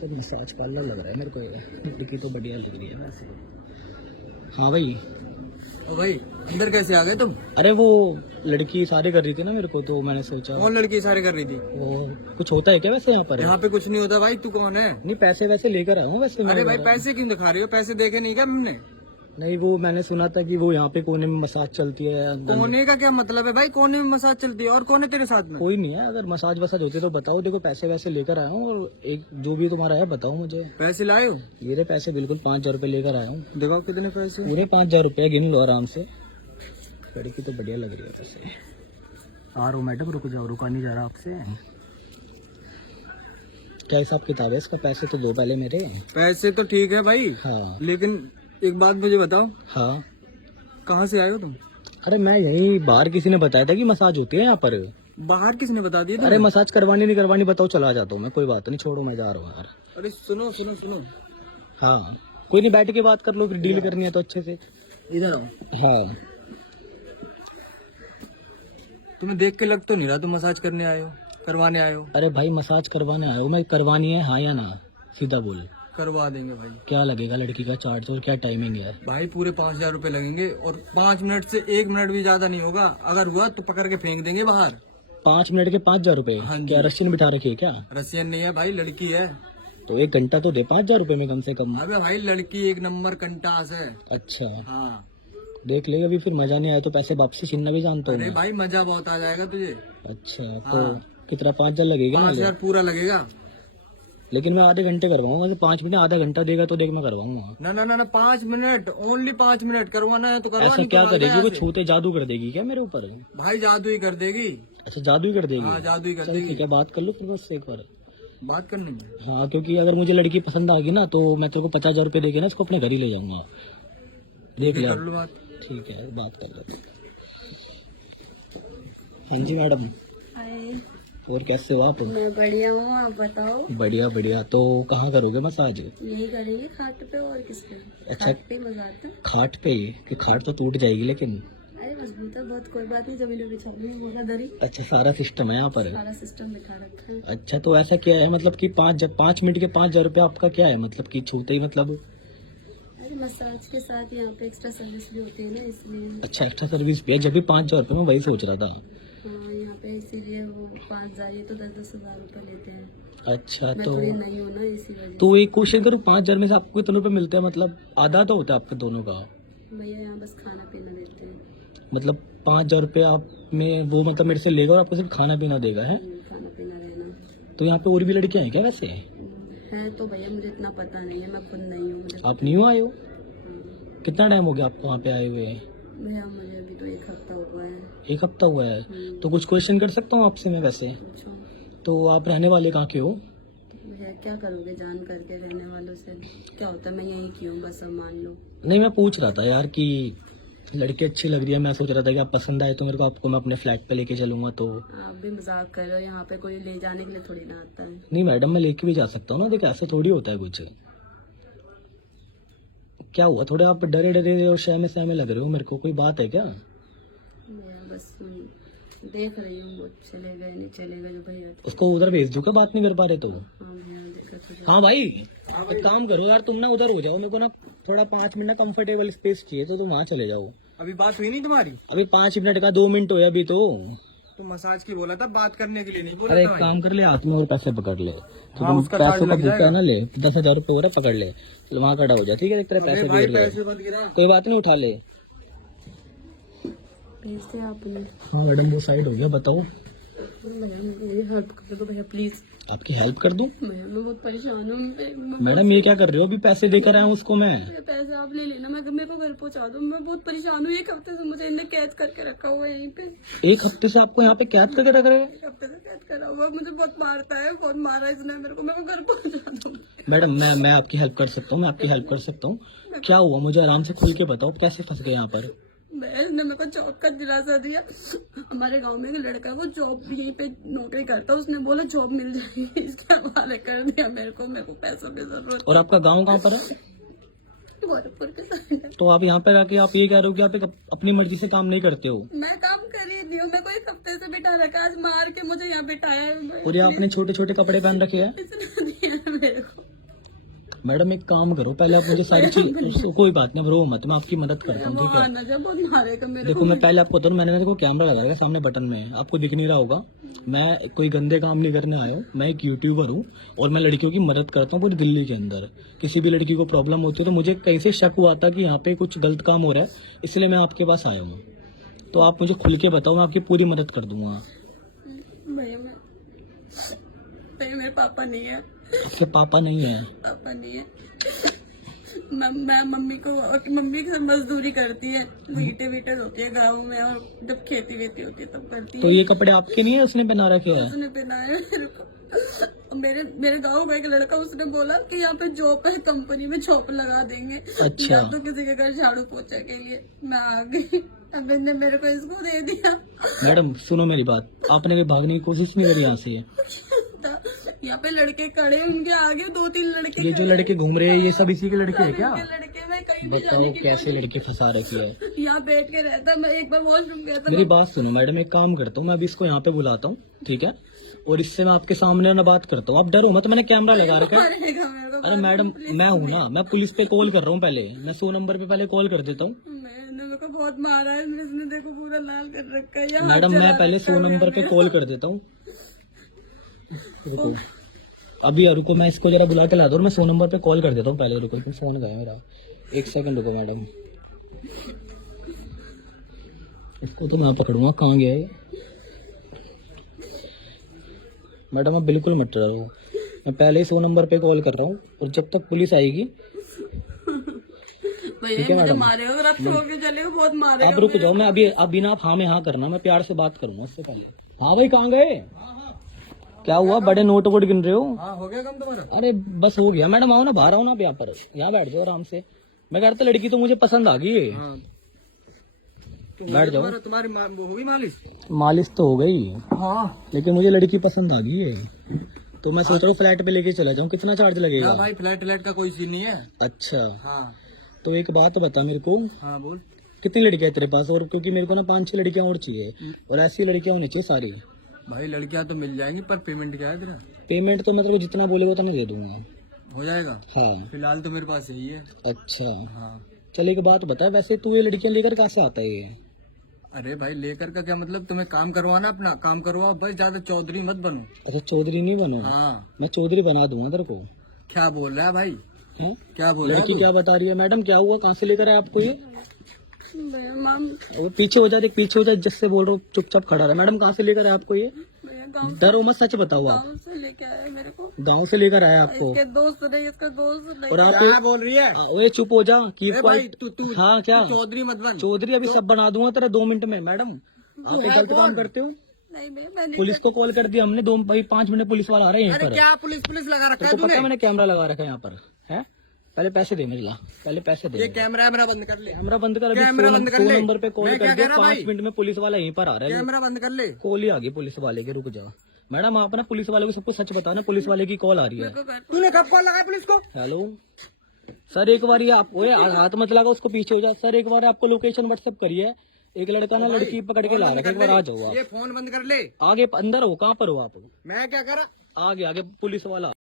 Sir massage parlour लग रहा है मेरे को ये, लड़की तो बढ़िया लग रही है वैसे। हाँ भाई। भाई अंदर कैसे आ गए तुम? अरे वो लड़की इशारे कर रही थी ना मेरे को, तो मैंने सोचा। कौन लड़की इशारे कर रही थी? वो कुछ होता है क्या वैसे यहाँ पर? यहाँ पे कुछ नहीं होता भाई। तू कौन है? नहीं पैसे वैसे लेकर आया हूँ वैसे। अरे भाई पैसे क्यों दिखा रही हो? पैसे देखे नहीं क्या हमने? नहीं वो मैंने सुना था कि वो यहाँ पे कोने में मसाज चलती है। कोने का क्या मतलब है भाई? कोने में मसाज चलती है और कौन है तेरे साथ में? कोई नहीं है, अगर मसाज वसाज होती तो बताओ। देखो पैसे वैसे लेकर आया हूँ, और एक जो भी तुम्हारा है बताओ मुझे। पैसे लाए हो? मेरे पैसे बिल्कुल 5,000 रुपये लेकर आया हूँ। देखो कितने पैसे। पूरे 5,000 रुपये गिन लो आराम से। लड़की तो बढ़िया लग रही है वैसे। आ रहा हूँ मैडम, रुक जाओ, रुका नहीं जा रहा आपसे। क्या हिसाब किताब है इसका? पैसे तो दो पहले मेरे। पैसे तो ठीक है भाई। हाँ लेकिन एक बात मुझे बताओ। हाँ। कहाँ से आए हो तुम? अरे मैं यहीं बाहर, किसी ने बताया था कि मसाज होती है यहाँ पर। बाहर किसने बता दिया? अरे मसाज करवानी नहीं करवानी बताओ, चला जाता हूँ मैं। कोई बात नहीं, छोड़ो मैं जा रहा हूँ यार। अरे सुनो सुनो सुनो। हाँ कोई नहीं, बैठ के बात कर लो, फिर डील करनी है तो अच्छे से। इधर आओ। हाँ तुम्हें देख के लग तो नहीं रहा तुम मसाज करने आए हो, करवाने आए हो। अरे भाई मसाज करवाने आया हूँ मैं। करवानी है हाँ या ना? सीधा बोल। करवा देंगे भाई। क्या लगेगा लड़की का चार्ज और क्या टाइमिंग है? भाई पूरे 5,000 रुपए लगेंगे और 5 मिनट से 1 मिनट भी ज्यादा नहीं होगा। अगर हुआ तो पकड़ के फेंक देंगे बाहर। 5 मिनट के 5,000 रुपए? हाँ जी। क्या रशियन बिठा रखी है क्या? रसियन नहीं है भाई, लड़की है। तो 1 घंटा तो दे 5,000 रुपए में कम से कम। अबे भाई लड़की 1 नंबर कंटास है। अच्छा हाँ। देख ले, अभी फिर मजा नहीं आया तो पैसे वापसी छीनना भी जानता हूँ अरे मैं। भाई मजा बहुत आ जाएगा तुझे। अच्छा तो हाँ। कितना? 5,000 लगेगा ना? 5,000 पूरा लगेगा। लेकिन मैं आधे घंटे करवाऊंगा। 5 मिनट आधा घंटा देगा तो देख मैं करवाऊंगा। ना ना ना ना 5 मिनट, ओनली 5 मिनट करवाना है तो करवा। ऐसा नहीं क्या तो भाग करेगी यहाँ वो? से। छूते जादू कर देगी क्या मेरे ऊपर? भाई जादू ही कर देगी। अच्छा जादू ही कर देगी? हाँ जादू ही कर चल देगी। ठीक है, बात कर लो फिर बस एक बार। बात करनी है। हाँ क्योंकि अगर मुझे लड़की पसंद आ गई ना तो मैं तेरे को 50,000 रुपये देके ना इसको अपने घर ही ले जाऊंगा। देख ले। कर लो बात। ठीक है बात कर लेते। हाँ जी मैडम। हाय। और कैसे हो आप? मैं बढ़िया हूँ, आप बताओ। बढ़िया बढ़िया। तो कहाँ करोगे मसाज? यही करेंगे खाट पे, और किस पे? अच्छा। खाट पे मजा आता है। खाट पे? कि खाट तो टूट जाएगी लेकिन। अरे मजबूत है बहुत, कोई बात नहीं, जमीन पे बिछा दूंगी बोला दरी। अच्छा सारा सिस्टम है यहाँ पर? सारा सिस्टम दिखा रखा है। अच्छा तो ऐसा क्या है मतलब कि 5 मिनट के 5,000 रुपये आपका क्या है? मतलब कि छूते ही मतलब? अरे मसाज के साथ यहाँ पे एक्स्ट्रा सर्विस भी होती है ना, इसलिए। अच्छा एक्स्ट्रा सर्विस भी है? जब भी 5,000 रुपये मैं वही सोच रहा था। हाँ यहाँ पे इसीलिए वो 5,000, ये तो 10-10 हजार रुपए लेते हैं। अच्छा मैं तो थोड़ी नहीं हूँ ना, इसी वजह तो एक क्वेश्चन करूँ, 5,000 में से आपको कितने रुपए मिलते हैं? मतलब आधा तो होता है आपके दोनों का। से भैया यहाँ बस खाना पीना देते हैं। मतलब 5,000 रुपये आप में वो मतलब मेरे से लेगा और आपको सिर्फ खाना पीना देगा है? खाना पीना रहना तो यहाँ पे और भी लड़कियाँ हैं क्या वैसे? है तो भैया मुझे इतना पता नहीं है, मैं खुद नहीं हूँ। मुझे आप न्यू आए हो? कितना टाइम हो गया आपको वहाँ पे आए हुए? भैया मुझे अभी तो 1 हफ्ता हुआ है। 1 हफ्ता हुआ है? तो कुछ क्वेश्चन कर सकता हूँ आपसे मैं वैसे? पूछो। तो आप रहने वाले कहाँ के हो? भैया क्या करोगे जान करके, रहने वालों से क्या होता है, मैं यहीं की हूँ बस, अब मान लो। नहीं मैं पूछ रहा था यार कि लड़की अच्छी लग रही है, मैं सोच रहा था कि आप पसंद आए तो मेरे को आपको मैं अपने फ्लैट पे लेके चलूंगा। तो आप भी मजाक कर रहे हो, यहाँ पे कोई ले जाने के लिए थोड़ी ना आता है। नहीं मैडम मैं लेके भी जा सकता हूँ ना। देखिए ऐसा थोड़ी होता है कुछ। क्या हुआ? थोड़े आप डरे डरे और सहमे लग रहे हो मेरे को, कोई बात है क्या? मैं बस देख रही हूँ वो चले गए नहीं चले गए जो भैया। उसको उधर भेज दूँ क्या? बात नहीं कर पा रहे तो? हाँ भैया दिक्कत हो जाए। हाँ भाई एक काम करो यार, तुम ना उधर हो जाओ, मेरे को ना थोड़ा 5 मिनट ना कंफर्टेबल स्पेस चाहिए, तो तुम वहाँ चले जाओ। अभी बात हुई नहीं तुम्हारी? अभी 5 मिनट का 2 मिनट हुए अभी तो। तो मसाज की बोला था, बात करने के लिए नहीं बोला अरे था एक भाई। काम कर ले, हाथ में और पैसे पकड़ ले। तो हाँ, तुम उसका पैसों चार्ज का लग भूखा जाएगा। ना ले, 10,000 रुपये हो रहा है, पकड़ ले। चलो वहाँ खड़ा हो जा, ठीक है? तेरे अबे पैसे भाई भी पैसे मत गिरा। कोई बात नहीं, उठा ले। भेज दिया आपने? हाँ मैडम वो साइड हो गया, बताओ। भैया मेरी हेल्प कर दो भैया प्लीज। आपकी हेल्प कर दूं? भैया मैं बहुत परेशान हूँ। मैडम ये क्या कर रहे हो? अभी पैसे देकर आया हूँ उसको मैं। पैसे आप ले लेना, मैं मेरे को घर पहुँचा दो, मैं बहुत परेशान हूँ। 1 हफ्ते से मुझे इन्हें कैद करके रखा हुआ है यहीं पे। 1 हफ्ते से आपको यहाँ पे कैद करके रख रहे हैं? 1 हफ्ते से कैद करा हुआ है, मुझे बहुत मारता है, बहुत मारा इसने मेरे को घर पहुँचा दो। मैडम मैं आपकी हेल्प कर सकता हूँ, मैं आपकी हेल्प कर सकता हूँ। क्या हुआ मुझे आराम से खुल के बताओ, कैसे फंस गए यहाँ पर? इसने मेरे को जॉब का दिलासा दिया। हमारे गांव में एक लड़का, वो जॉब यहीं पे नौकरी करता, उसने बोला जॉब मिल जाएगी, इसके हवाले कर दिया मेरे को पैसों की जरूरत। और आपका गांव कहाँ पर है? गोरखपुर के साथ। तो आप यहाँ पे आके आप ये कह रहे हो कि आप एक अपनी मर्जी से काम नहीं करते हो? मैं काम कर ही नहीं हूँ, मेरे को 1 हफ्ते से बिठा रखा, आज मार के मुझे यहाँ बिठाया है। और ये आपने छोटे छोटे कपड़े पहन रखे हैं? इसने दिया है मेरे को। मैडम एक काम करो, पहले आप मुझे सारी चीज, कोई बात नहीं, रो मत, मैं आपकी मदद करता हूँ, ठीक है। आना जब बहुत मारेगा मेरे देखो मैं पहले आपको बताऊँ, मैंने देखो कैमरा लगा रखा है सामने बटन में, आपको दिख नहीं रहा होगा। मैं कोई गंदे काम नहीं करने आया हूँ, मैं एक यूट्यूबर हूँ और मैं लड़कियों की मदद करता हूँ पूरी दिल्ली के अंदर। किसी भी लड़की को प्रॉब्लम होती है तो मुझे कहीं से शक हुआ था कि यहाँ पे कुछ गलत काम हो रहा है, इसलिए मैं आपके पास आया हूँ। तो आप मुझे खुल के बताओ, मैं आपकी पूरी मदद कर दूंगा। भैया मेरे पापा नहीं है। आपके पापा नहीं है? पापा नहीं है। मैं मम्मी की मजदूरी करती है, ईटे वीटे होती है गाँव में, और जब खेती वेती होती है तब करती है। तो ये कपड़े आपके नहीं है, उसने पहना रखे हैं? उसने पहनाया मेरे को। मेरे गांव में एक लड़का, उसने बोला कि यहाँ पे जॉब है, कंपनी में जॉब लगा देंगे। अच्छा। या तो किसी के घर झाड़ू पोछा के लिए। मैं आ गई, अब इनने मेरे को इसको दे दिया। मैडम सुनो मेरी बात, आपने भी भागने की कोशिश नहीं करी यहाँ से? यहाँ पे लड़के खड़े हैं, उनके आगे 2-3 लड़के। ये जो लड़के घूम रहे हैं ये सब इसी के लड़के हैं क्या? लड़के मैं कहीं भी बताओ कैसे लड़के फंसा रखे है। यहाँ बैठ के रहता। मैं एक बार वॉशरूम गया था। मेरी बात सुनो मैडम, एक काम करता हूँ, मैं अभी इसको यहाँ पे बुलाता हूँ, ठीक है, और इससे मैं आपके सामने ना बात करता हूँ। आप डरो मत, मैंने कैमरा लगा रखा है। मारेगा मेरे को। अरे मैडम मैं हूँ ना, मैं पुलिस पे कॉल कर रहा हूँ, पहले मैं 100 नंबर पे पहले कॉल कर देता हूँ। मैंने मेरे को बहुत मारा है, इसने देखो पूरा लाल कर रखा है। मैडम मैं पहले 100 नंबर पे कॉल कर देता हूँ। रुको अभी रुको, मैं इसको जरा बुला के ला दो, मैं 100 नंबर पे कॉल कर देता हूँ पहले। रुको फोन गया मेरा, 1 सेकंड रुको मैडम। इसको तो मैं पकड़ूंगा, कहाँ गया है मैडम? आप बिल्कुल मत डरो, मैं पहले ही 100 नंबर पे कॉल कर रहा हूँ, और जब तक पुलिस आएगी। भैया मुझे मारेगा, अगर आप छोड़ के चलेगा बहुत मारेगा। आप रुक जाओ, मैं अभी ना आप हाँ में हाँ करना, मैं प्यार से बात करूंगा उससे पहले। हाँ भाई कहाँ गए? क्या हुआ, बड़े नोट वोट गिन रहे हो? हाँ हो गया काम तुम्हारा? अरे बस हो गया मैडम, आओ ना बाहर, आओ ना यहाँ पर, यहाँ बैठ जाओ आराम से। मैं कहता लड़की तो मुझे पसंद आ गई है। हाँ। बैठ जाओ। तुम्हारी वो होगी मालिश? मालिश तो हो गई, हाँ। लेकिन मुझे लड़की पसंद आ गई है, तो मैं सोच रहा हूँ फ्लैट पे लेके चला जाऊँ। कितना चार्ज लगेगा? भाई फ्लैट का कोई सीन नहीं है। अच्छा हाँ। तो एक बात बता मेरे को, हाँ बोल। कितनी लड़कियां तेरे पास? और क्योंकि मेरे को ना 5-6 लड़कियां और चाहिए, और ऐसी लड़कियां होनी चाहिए सारी। भाई लड़कियां तो मिल जाएंगी, पर पेमेंट क्या है तेरा? पेमेंट तो मैं तेरे को जितना बोलेगा उतना दे दूंगा। हो जाएगा? हाँ। फिलहाल तो मेरे पास यही है। अच्छा हाँ। चल एक बात बता, वैसे तू ये लड़कियां लेकर कहाँ से आता है ये? अरे भाई लेकर का क्या मतलब, तुम्हें काम करवाना, अपना काम करवाओ भाई, ज्यादा चौधरी मत बनो। अच्छा चौधरी नहीं बनो? हाँ। मैं चौधरी बना दूंगा तेरे को। क्या बोल रहा है भाई? है? क्या बोल रहा है? लड़की क्या बता रही है? मैडम क्या हुआ, कहाँ से लेकर आए आपको ये? भैया माम वो पीछे हो जा, देख पीछे हो जा, जिससे बोल रहा हूँ चुपचाप खड़ा रहा। मैडम कहाँ से लेकर आए आपको ये? भैया गाँव डरो मत, सच बताओ आप। से लेके आया मेरे को। गाँव से लेकर आए आपको? इसके दोस्त नहीं, इसका दोस्त नहीं। और आप क्या बोल रही है? ओए चुप हो जा, कीप ए भाई, क्वाइट। तू हाँ क्या चौधरी मत बन। चौधरी? अभी सब बना दूंगा तेरा 2 मिनट में। मैडम आप एक गलत काम करते हो। नहीं भैया मैंने पुलिस को कॉल कर दिया हमने, 5 मिनट पुलिस वाला आ रहे हैं यहाँ अरे पर। क्या पुलिस लगा रखा है तो पता तूने? है मैंने कैमरा लगा रखा है यहाँ पर, है? पहले पैसे दे मेरे ला, पहले पैसे दे। ये कैमरा बंद कर ले। कैमरा बंद कर, अभी कैमरा बंद कर 100 ले। नंबर पे कॉल मैं कर क्या दिया, कह रहा 5 भाई? मिनट में पुलिस वाला यहीं पर आ रहा है। कैमरा बंद कर ले। कॉल ही आ गई पुलिस वाले की, रुक जा। मैडम आप ना पुलिस वालों को सब कुछ सच बताना, पुलिस वाले की कॉल आ रही है। तूने कब कॉल लगाया पुलिस को? हेलो सर, एक बार ये आप ओए हाथ मत लगा, उसको पीछे हो जा सर। एक बार आपको लोकेशन व्हाट्सएप करिए, एक लड़का ना लड़की पकड़ के ला रहा है, एक बार आ जाओ आप। ये फोन बंद कर ले। आगे अंदर हो, कहाँ पर हो आप? मैं क्या करा? आगे पुलिस वाला